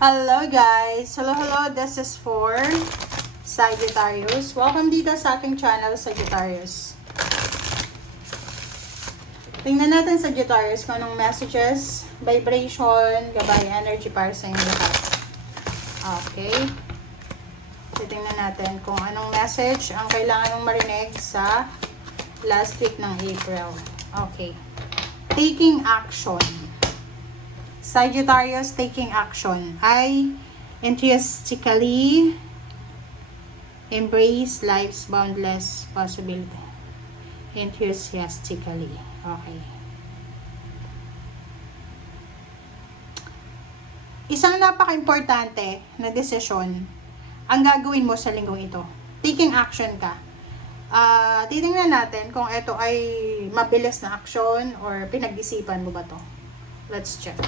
Hello guys! Hello, this is for Sagittarius. Welcome dito sa aking channel, Sagittarius. Tingnan natin Sagittarius kung anong messages, vibration, gabay, energy para sa inyong lahat. Okay. Tingnan natin kung anong message ang kailangan mong marinig sa last week ng April. Okay. Taking action. Sagittarius, taking action. I enthusiastically embrace life's boundless possibility. Enthusiastically. Okay. Isang napaka-importante na desisyon ang gagawin mo sa linggong ito. Taking action ka. Titingnan natin kung ito ay mabilis na action or pinag-isipan mo ba to. Let's check.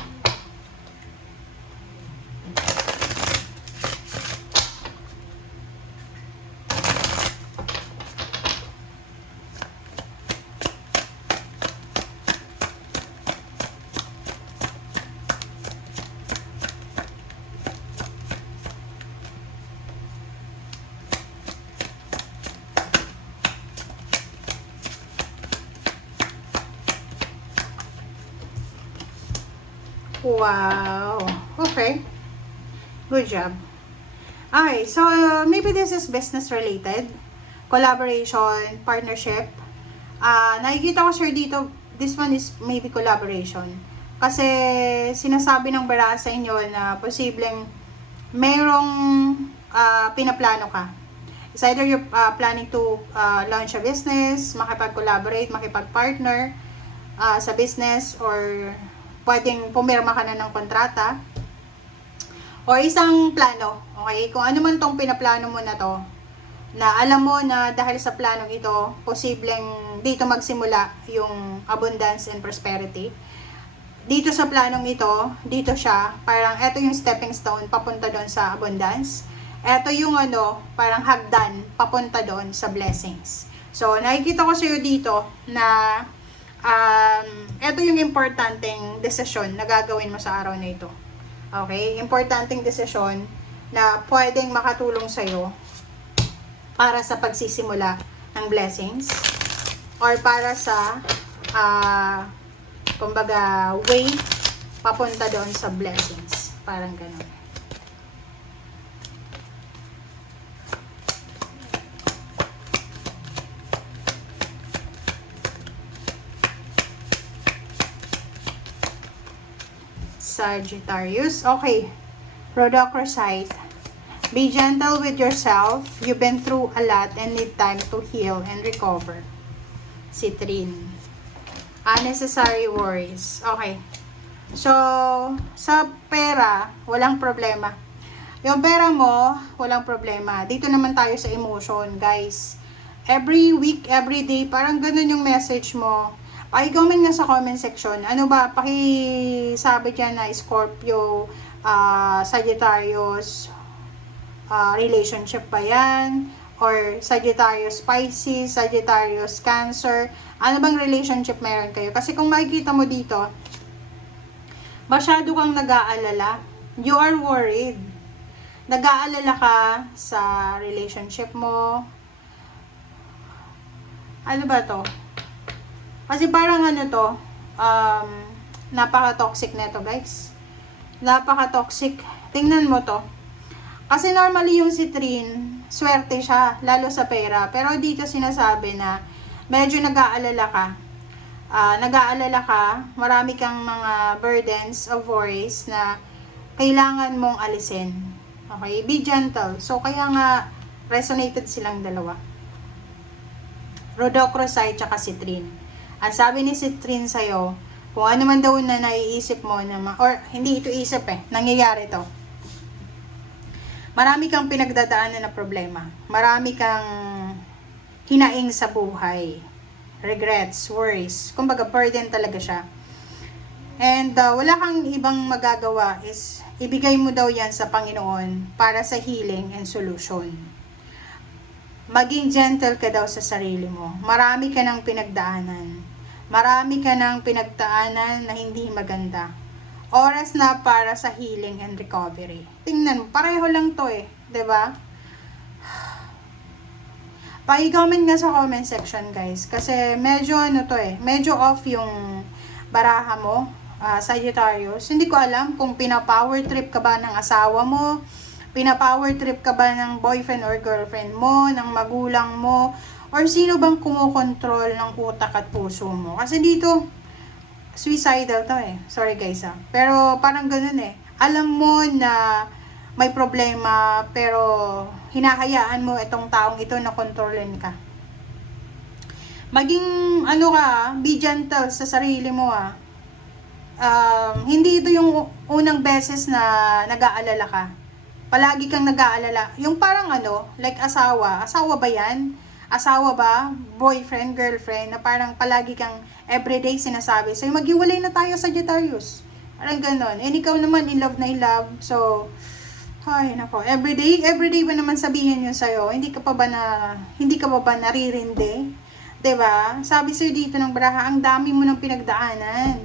Wow. Okay. Good job. Okay, so maybe this is business related. Collaboration, partnership. Nakikita ko sir dito, this one is maybe collaboration. Kasi sinasabi ng bara sa inyo na posibleng mayroong pinaplano ka. It's either you're planning to launch a business, makipag-collaborate, makipag-partner sa business, or pwedeng pumirma ka na ng kontrata or isang plano, okay? Kung ano man tong pinaplano mo na to, na alam mo na dahil sa planong ito, posibleng dito magsimula yung abundance and prosperity. Dito sa planong ito, dito siya, parang eto yung stepping stone papunta doon sa abundance. Eto yung parang hagdan papunta doon sa blessings. So, nakikita ko sa'yo dito na ito yung importanteng desisyon na gagawin mo sa araw na ito. Okay? Importanteng desisyon na pwedeng makatulong sa'yo para sa pagsisimula ng blessings or para sa kumbaga way papunta doon sa blessings. Parang ganun. Sagittarius. Okay. Rhodochrosite. Be gentle with yourself. You've been through a lot and need time to heal and recover. Citrine. Unnecessary worries. Okay. So, sa pera, walang problema. Yung pera mo, walang problema. Dito naman tayo sa emotion, guys. Every week, every day, parang ganun yung message mo. Paki-comment nga sa comment section. Ano ba, pakisabi dyan na Scorpio, Sagittarius, relationship ba yan? Or Sagittarius Pisces, Sagittarius Cancer. Ano bang relationship meron kayo? Kasi kung makikita mo dito, masyado kang nag-aalala. You are worried. Nag-aalala ka sa relationship mo. Ano ba to? Kasi parang napaka-toxic na ito, guys. Napaka-toxic. Tingnan mo to. Kasi normally yung citrine, swerte siya, lalo sa pera. Pero dito sinasabi na medyo nag-aalala ka. Marami kang mga burdens of worries na kailangan mong alisin. Okay? Be gentle. So, kaya nga, resonated silang dalawa. Rhodochrosite tsaka citrine. Ang sabi ni Citrine sa'yo, kung ano man daw na naiisip mo, or hindi ito isip nangyayari to. Marami kang pinagdadaanan na problema. Marami kang hinaing sa buhay. Regrets, worries. Kumbaga, burden talaga siya. And wala kang ibang magagawa is ibigay mo daw yan sa Panginoon para sa healing and solution. Maging gentle ka daw sa sarili mo. Marami ka ng pinagdaanan. Marami ka ng pinagdaanan na hindi maganda. Oras na para sa healing and recovery. Tingnan mo, pareho lang to eh. 'Di ba? Pa-comment nga sa comment section guys. Kasi medyo ano to eh. Medyo off yung baraha mo. Sagittarius. Hindi ko alam kung pina-power trip ka ba ng asawa mo. Pina-power trip ka ba ng boyfriend or girlfriend mo. Ng magulang mo. Or sino bang kumokontrol ng utak at puso mo. Kasi dito, suicidal to eh. Sorry guys Pero parang ganun eh. Alam mo na may problema, pero hinahayaan mo itong taong ito na kontrolin ka. Maging, be gentle sa sarili mo hindi ito yung unang beses na nag-aalala ka. Palagi kang nag-aalala. Yung parang like asawa. Asawa ba yan? Asawa ba? Boyfriend, girlfriend, na parang palagi kang everyday sinasabi. So, maghiwalay na tayo, Sagittarius. Parang ganon. And ikaw naman, in love na in love. So, ay, nako. Everyday ba naman sabihin yun sa'yo? Hindi ka pa ba naririndi? 'Di ba? Sabi sa'yo dito ng baraha, ang dami mo ng pinagdaanan.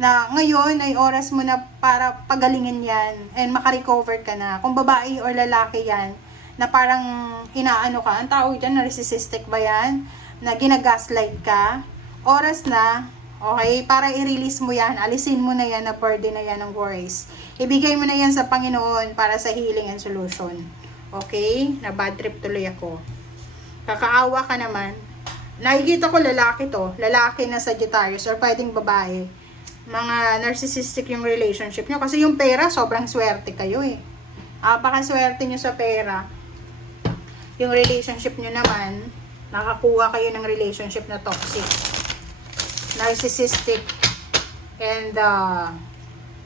Na ngayon ay oras mo na para pagalingin yan and makarecover ka na. Kung babae or lalaki yan, na parang inaano ka, ang tawag dyan, narcissistic ba yan? Na ginagaslight ka? Oras na, okay, para i-release mo yan, alisin mo na yan na burden na yan ng worries. Ibigay mo na yan sa Panginoon para sa healing and solution. Okay? Na bad trip tuloy ako. Kakaawa ka naman. Nakikita ko lalaki to. Lalaki na Sagittarius or pwedeng babae. Mga narcissistic yung relationship nyo. Kasi yung pera, sobrang swerte kayo eh. Baka swerte nyo sa pera. Yung relationship nyo naman, nakakuha kayo ng relationship na toxic. Narcissistic. And,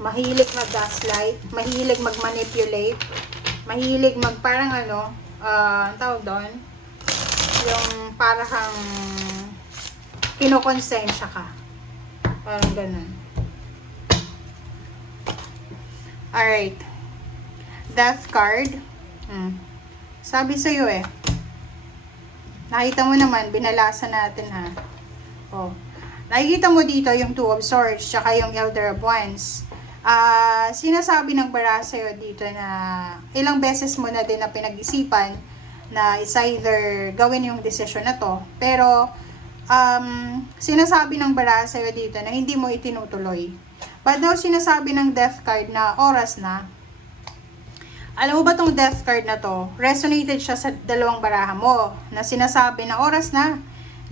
mahilig mag-gaslight, mahilig mag-manipulate, mahilig parang tawag doon, yung parang kinokonsensya ka. Parang ganun. Alright. Death card. Sabi sa'yo eh. Nakita mo naman, binalasa natin nakikita mo dito yung Two of Swords, tsaka yung Elder of Wands. Sinasabi ng baraha sa'yo dito na ilang beses mo na din na pinag-isipan na is either gawin yung decision na to. Pero, sinasabi ng baraha sa'yo dito na hindi mo itinutuloy. But now, sinasabi ng death card na oras na. Alam mo ba tong death card na to? Resonated siya sa dalawang baraha mo na sinasabi na oras na.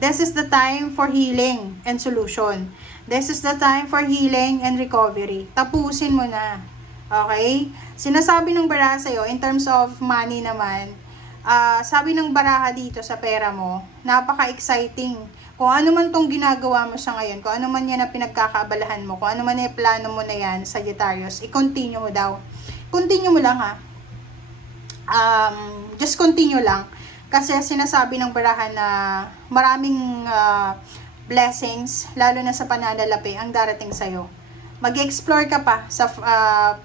This is the time for healing and solution. This is the time for healing and recovery. Tapusin mo na. Okay? Sinasabi ng baraha sa'yo, in terms of money naman, sabi ng baraha dito sa pera mo, napaka-exciting. Kung ano man tong ginagawa mo sa ngayon, kung ano man yan na pinagkakaabalahan mo, kung ano man yung plano mo na yan, Sagittarius, i-continue mo daw. Continue mo lang just continue lang. Kasi sinasabi ng baraha na maraming blessings, lalo na sa pananalapi, ang darating sa'yo. Mag-explore ka pa sa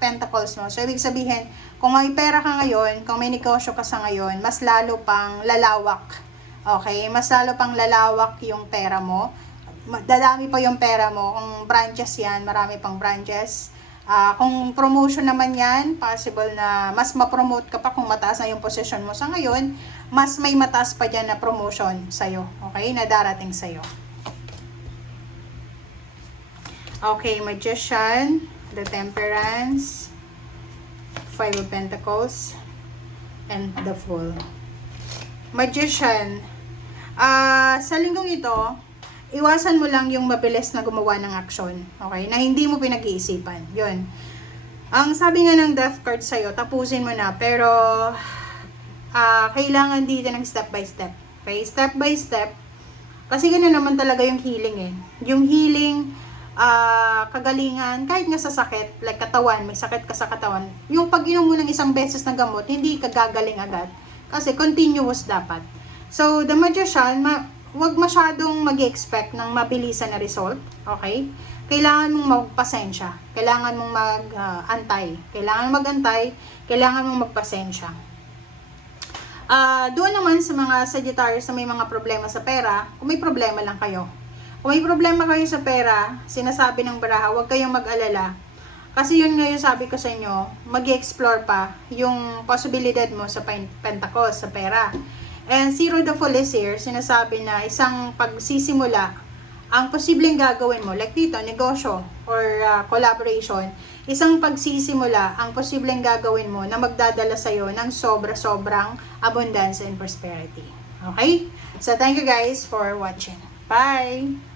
pentacles mo. So, ibig sabihin, kung may pera ka ngayon, kung may negosyo ka sa ngayon, mas lalo pang lalawak. Okay? Mas lalo pang lalawak yung pera mo. Dadami pa yung pera mo. Kung branches yan, marami pang branches. Kung promotion naman yan, possible na mas ma-promote ka pa kung mataas na yung position mo sa ngayon, mas may mataas pa dyan na promotion sa'yo. Okay? Na darating sa'yo. Okay, Magician, the Temperance, Five of Pentacles, and the Fool. Magician, sa linggong ito, iwasan mo lang yung mabilis na gumawa ng aksyon, okay? Na hindi mo pinag-iisipan. Yun. Ang sabi nga ng death card sa'yo, tapusin mo na, pero kailangan dito ng step by step. Okay? Step by step. Kasi gano'n naman talaga yung healing eh. Yung healing, kagalingan, kahit nga sa sakit, like katawan, may sakit ka sa katawan, yung pag-inom mo ng isang beses na gamot, hindi ka gagaling agad. Kasi continuous dapat. So, the Magician, huwag masyadong mag-expect ng mabilisan na result, okay? Kailangan mong magpasensya. Kailangan mong mag-antay. Kailangan mag-antay. Kailangan mong magpasensya. Doon naman sa mga Sagittarius na may mga problema sa pera, kung may problema lang kayo. Kung may problema kayo sa pera, sinasabi ng baraha, huwag kayong mag-alala. Kasi yun nga yung sabi ko sa inyo, mag-explore pa yung posibilidad mo sa Pentecost, sa pera. And Zero the Fool is here, sinasabi na isang pagsisimula, ang posibleng gagawin mo, like dito, negosyo or collaboration, isang pagsisimula, ang posibleng gagawin mo na magdadala sa'yo ng sobra-sobrang abundance and prosperity. Okay? So, thank you guys for watching. Bye!